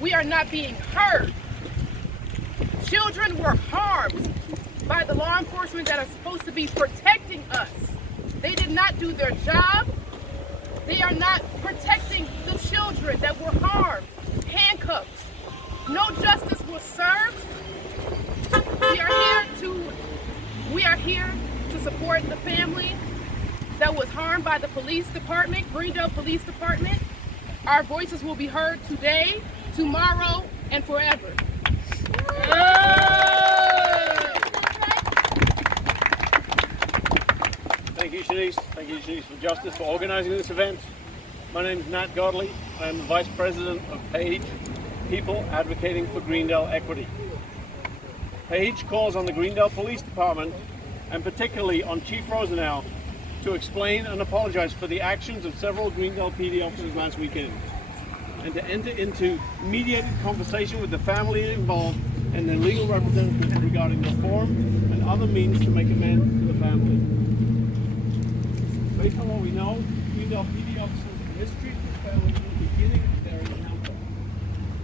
we are not being heard. Children were harmed by the law enforcement that are supposed to be protecting us. They did not do their job. They are not protecting the children that were harmed, handcuffed. No justice was served. We are here to support the family that was harmed by the police department, Greendale Police Department. Our voices will be heard today, tomorrow, and forever. Thank you, Shanice. Thank you, Shanice for Justice, for organizing this event. My name is Nat Godley. I am the Vice President of PAGE, People Advocating for Greendale Equity. PAGE calls on the Greendale Police Department, and particularly on Chief Rosenau, to explain and apologize for the actions of several Greendale PD officers last weekend, and to enter into mediated conversation with the family involved and their legal representatives regarding reform and other means to make amends to the family. Based on what we know, Greendale PD officers mistreated the family from the beginning of their encounter,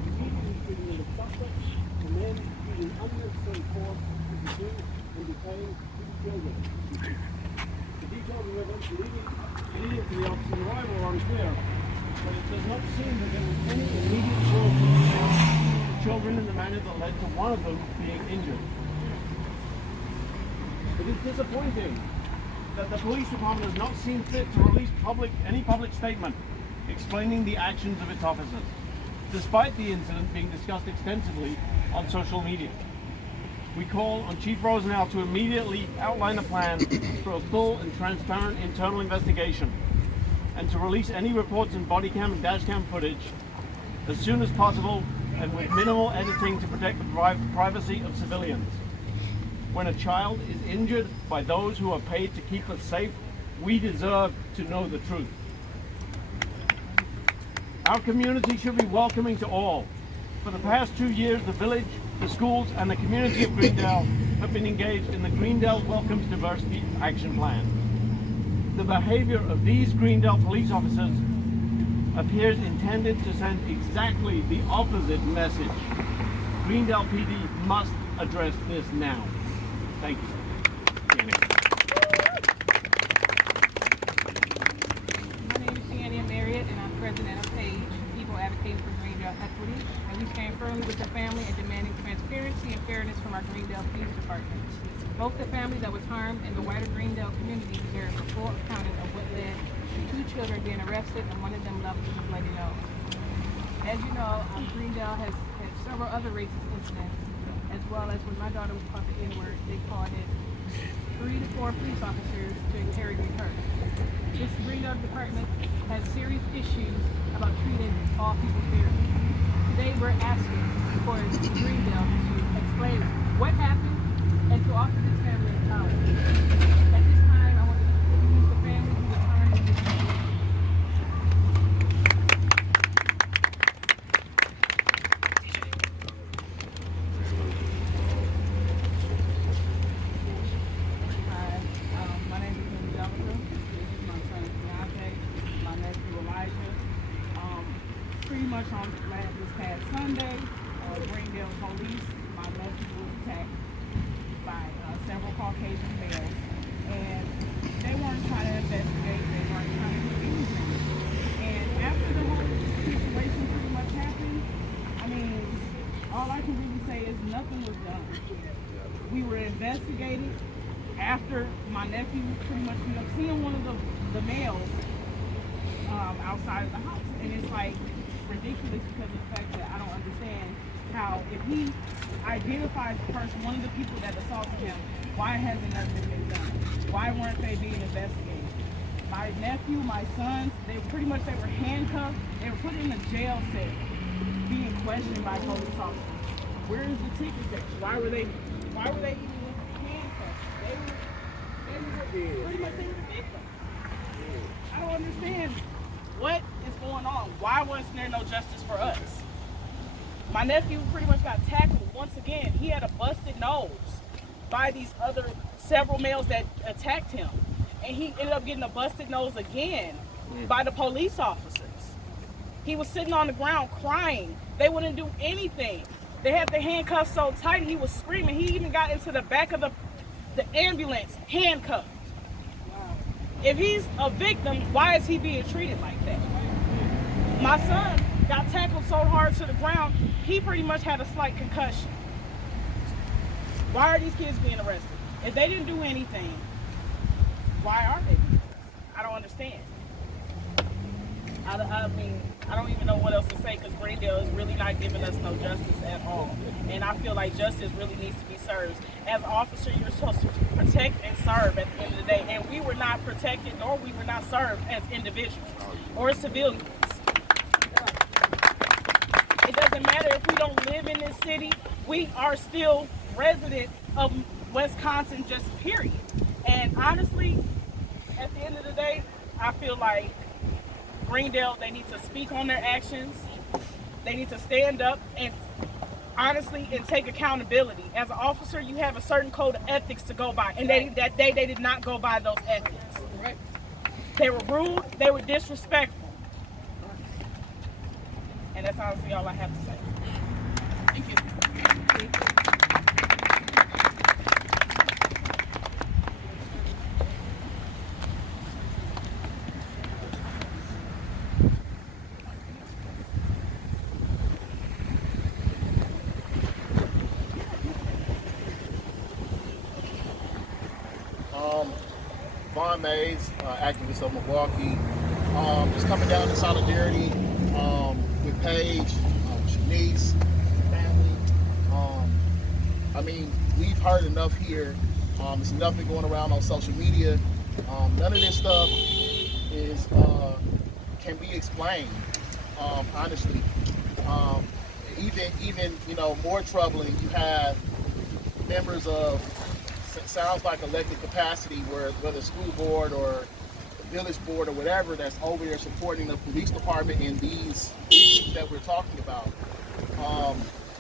repeatedly treating them as suspects, and then using unnecessary force to pursue and detain two children. The details of events leading to the officer's arrival are unclear, but it does not seem that there was any immediate cruelty to children in the manner that led to one of them being injured. It is disappointing that the police department has not seen fit to release any public statement explaining the actions of its officers, despite the incident being discussed extensively on social media. We call on Chief Rosenau to immediately outline a plan for a full and transparent internal investigation, and to release any reports and body cam and dash cam footage as soon as possible and with minimal editing to protect the privacy of civilians. When a child is injured by those who are paid to keep us safe, we deserve to know the truth. Our community should be welcoming to all. For the past 2 years, the village, the schools, and the community of Greendale have been engaged in the Greendale Welcomes Diversity Action Plan. The behavior of these Greendale police officers appears intended to send exactly the opposite message. Greendale PD must address this now. Thank you. My name is Shannon Marriott, and I'm president of PAGE, People Advocating for Greendale Equity, and we stand firmly with the family in demanding transparency and fairness from our Greendale Police Department. Both the family that was harmed and the wider Greendale community deserve a full accounting of what led to 2 children being arrested and one of them left with a bloody nose. As you know, Greendale has had several other racist incidents, as well as when my daughter was caught the N-word, they called it 3 to 4 police officers to interrogate her. This Greendale department has serious issues about treating all people fairly. Today we're asking for Greendale to explain what happened and to offer this family a apology. At this time, I want to introduce the family who was harmed in this case. My name is Angelica. This is my son Deontay, my nephew Elijah. Pretty much on this past Sunday, Greendale police, my nephew was attacked by several Caucasian males, and they weren't trying to investigate, they weren't trying to do anything. And after the whole situation pretty much happened, I mean, all I can really say is nothing was done. We were investigated after my nephew pretty much ended up seeing one of the males outside of the house, and it's like ridiculous because of the fact that I don't understand how, if he identifies the person, one of the people that assaulted him, why hasn't nothing been done? Why weren't they being investigated? My nephew, my sons, they were handcuffed. They were put in a jail cell, being questioned by police officers. Where is the ticket there? Why were they even handcuffed? They were pretty much the victims. I don't understand what is going on. Why wasn't there no justice for us? My nephew pretty much got tackled once again. He had a busted nose by these other several males that attacked him. And he ended up getting a busted nose again by the police officers. He was sitting on the ground crying. They wouldn't do anything. They had the handcuffs so tight, he was screaming. He even got into the back of the ambulance handcuffed. If he's a victim, why is he being treated like that? My son got tackled so hard to the ground, he pretty much had a slight concussion. Why are these kids being arrested? If they didn't do anything, why are they being arrested? I don't understand. I mean, I don't even know what else to say, because Greendale is really not giving us no justice at all. And I feel like justice really needs to be served. As an officer, you're supposed to protect and serve at the end of the day. And we were not protected, nor we were not served as individuals or civilians. It doesn't matter if we don't live in this city, we are still residents of Wisconsin, just period. And honestly, at the end of the day, I feel like Greendale, they need to speak on their actions. They need to stand up and honestly and take accountability. As an officer, you have a certain code of ethics to go by, and that day they did not go by those ethics. Right. They were rude, they were disrespectful. And that's honestly all I have to say. Thank you. Vaughn Mays, activist of Milwaukee. Just coming down in solidarity with Paige, Shanice, family. I mean, we've heard enough here. There's nothing going around on social media. None of this stuff is can be explained, honestly. Even more troubling, you have members of sounds like elected capacity, whether school board or village board or whatever, that's over there supporting the police department in these issues that we're talking about.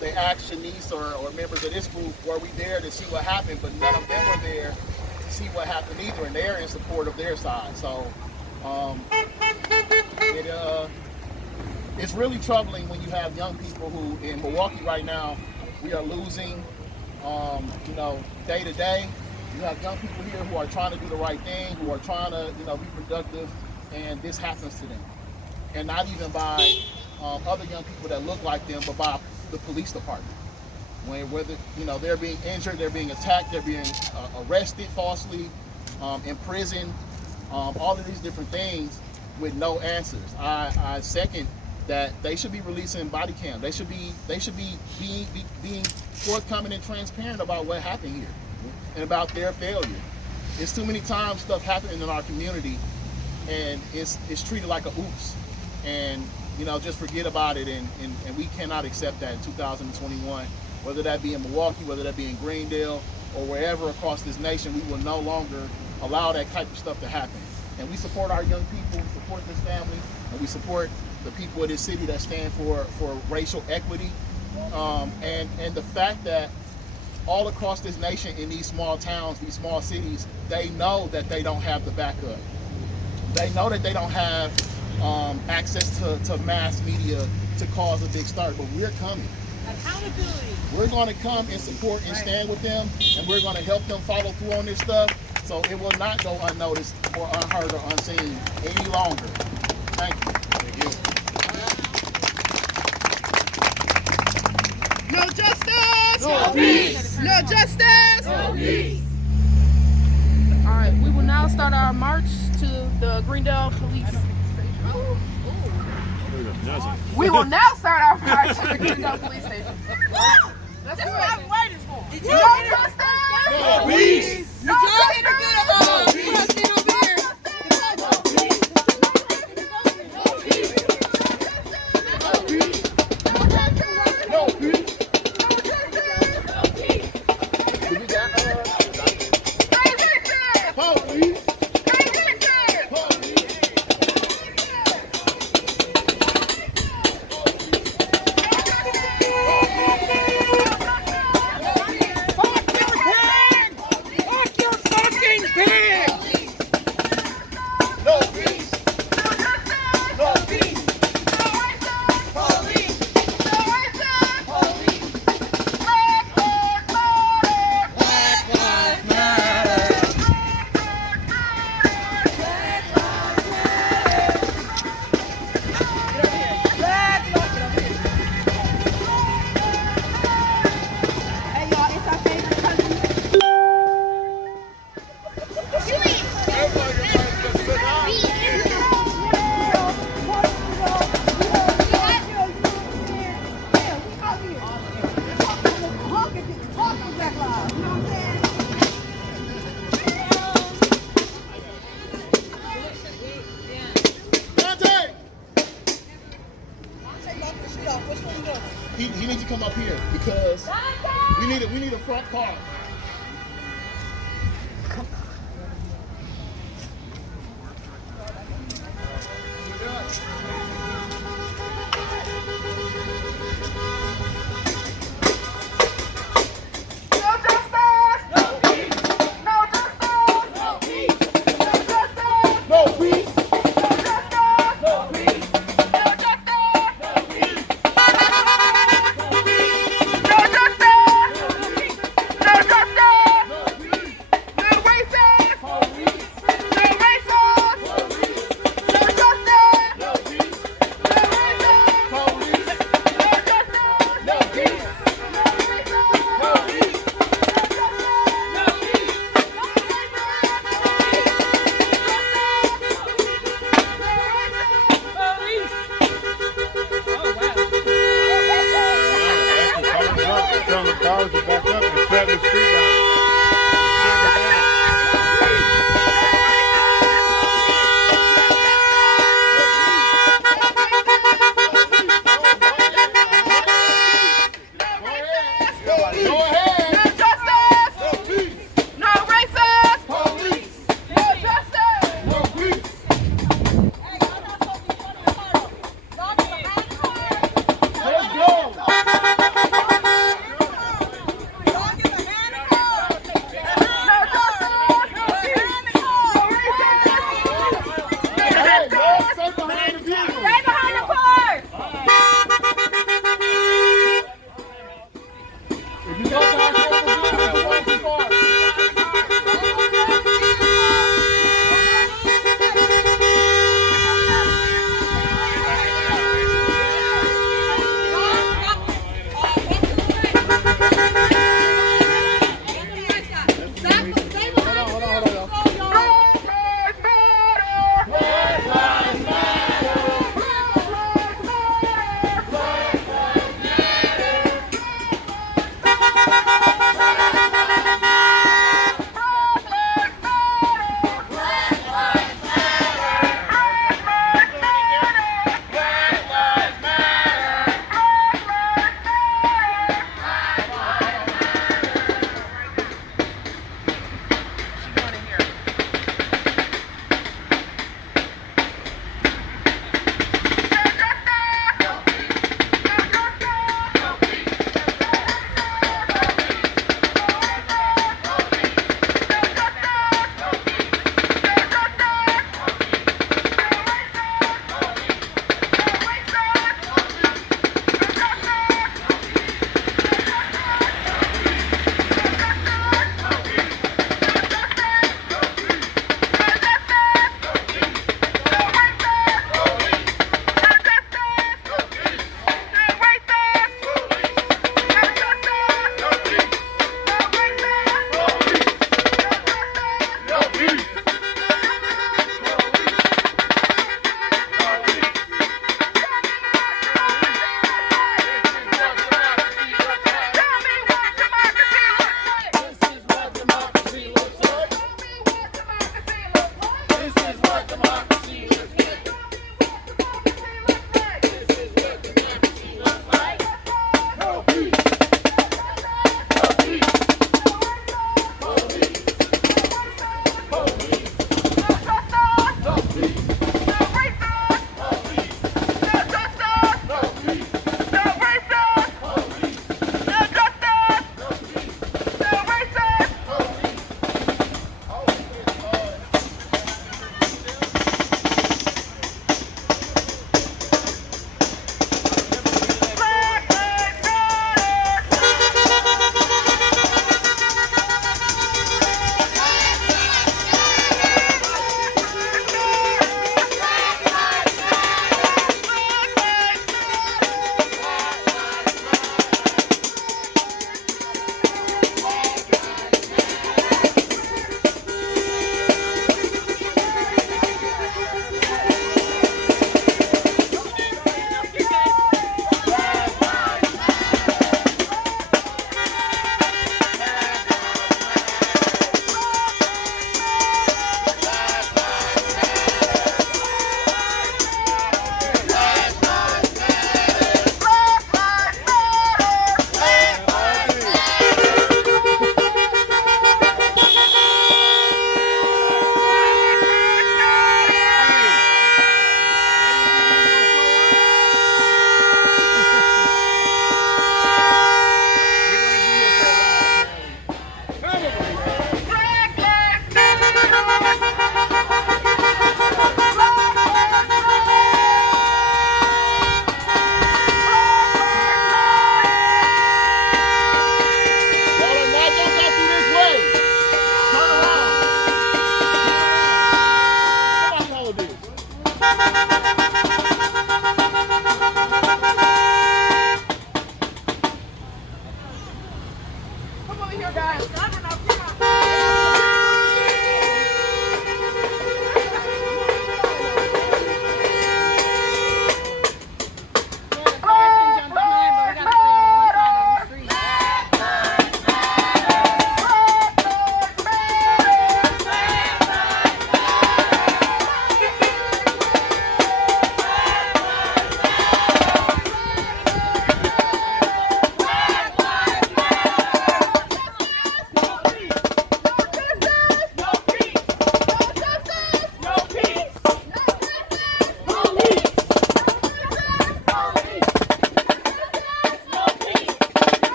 They asked Shanice or members of this group, were we there to see what happened, but none of them were there to see what happened either, and they're in support of their side. So it's really troubling when you have young people who, in Milwaukee right now, we are losing day to day. You have young people here who are trying to do the right thing, who are trying to, be productive, and this happens to them. And not even by other young people that look like them, but by the police department. Whether they're being injured, they're being attacked, they're being arrested falsely, imprisoned, all of these different things with no answers. I second that they should be releasing body cam. They should be being forthcoming and transparent about what happened here and about their failure. It's too many times stuff happening in our community and it's treated like a oops, and just forget about it, and we cannot accept that in 2021, whether that be in Milwaukee, whether that be in Greendale, or wherever across this nation. We will no longer allow that type of stuff to happen. And we support our young people, we support this family, and we support the people of this city that stand for racial equity. And the fact that all across this nation, in these small towns, these small cities, they know that they don't have the backup. They know that they don't have access to mass media to cause a big start, but we're coming. Accountability. We're going to come and support and stand with them, and we're going to help them follow through on this stuff, so it will not go unnoticed or unheard or unseen any longer. Thank you. Thank you. No justice! No peace! No justice! No peace! All right, we will now start our march to the Greendale Police Station. We will now start our march to the Greendale Police Station. That's what I'm waiting for. No justice! No peace! No justice! Fuck your fucking he needs to come up here because we need a front car. No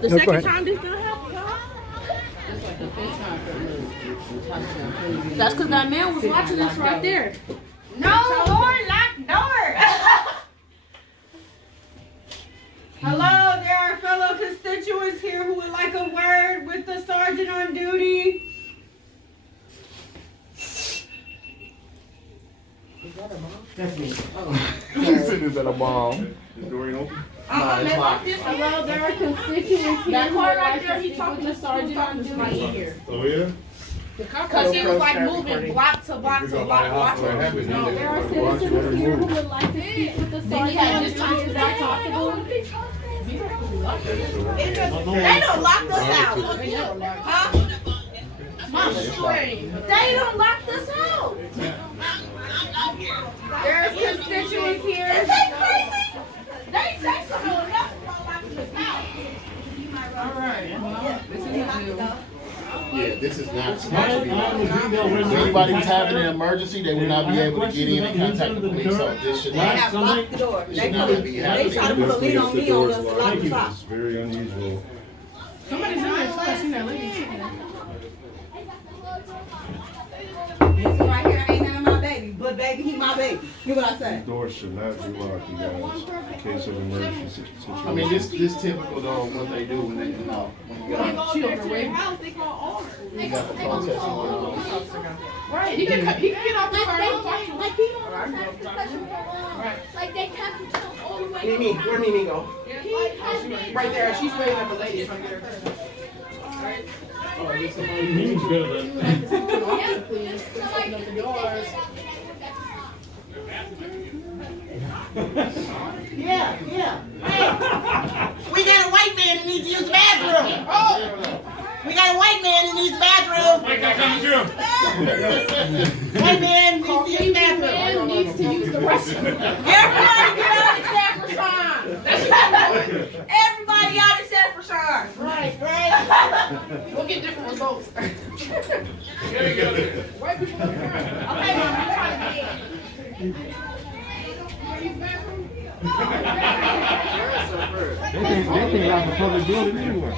This the No, go second ahead. time this done happened, y'all? That's because that man was watching us right there. No more locked door. Hello, there are fellow constituents here who would like a word with the sergeant on duty. He said, "Is that a bomb?" Hello, There are constituents here who would like to speak with the sergeant on duty here. Oh yeah? Because he was like moving block to block to block. There are citizens here who would like to speak with the sergeant on duty. Is that possible? they don't lock us out. Huh? They don't lock us out. There's constituents here. Is they crazy? They come on up and lock us out. Yeah, this is not supposed to be I like was this. Greendale If resident. anybody was having an emergency, they would not be able to get in and contact the police. So this should not, Last Sunday, this should not be happening. They try to put a lead on me on us and lock us out. It's very unusual. Somebody's in there. I seen that lady. This right here ain't none of my baby, but baby, he my baby. Hear what I say? Doors should not be locked, you guys, in case of emergency situation. I mean, this typical though of what they do when they, you know, when you got, She on her way. you got the protesting going on. Right. He can get off the car. Like people almost have concussion for like they tap themselves all the way. Mimi, where Mimi go? Right there. She's waiting at the lady. Trying to get her. Mimi's good at that. Open up the doors. Yeah. Hey, we got a white man that needs to use the bathroom. Oh, we got a white man that needs the bathroom. White guy coming through. White man needs to use the bathroom. Man needs to use the restroom. Everybody get out except for Sean. Everybody out except for Sean. Right. We'll get different results. White people don't care. Okay, Mom, I'm trying to get They think I'm a public building anyway.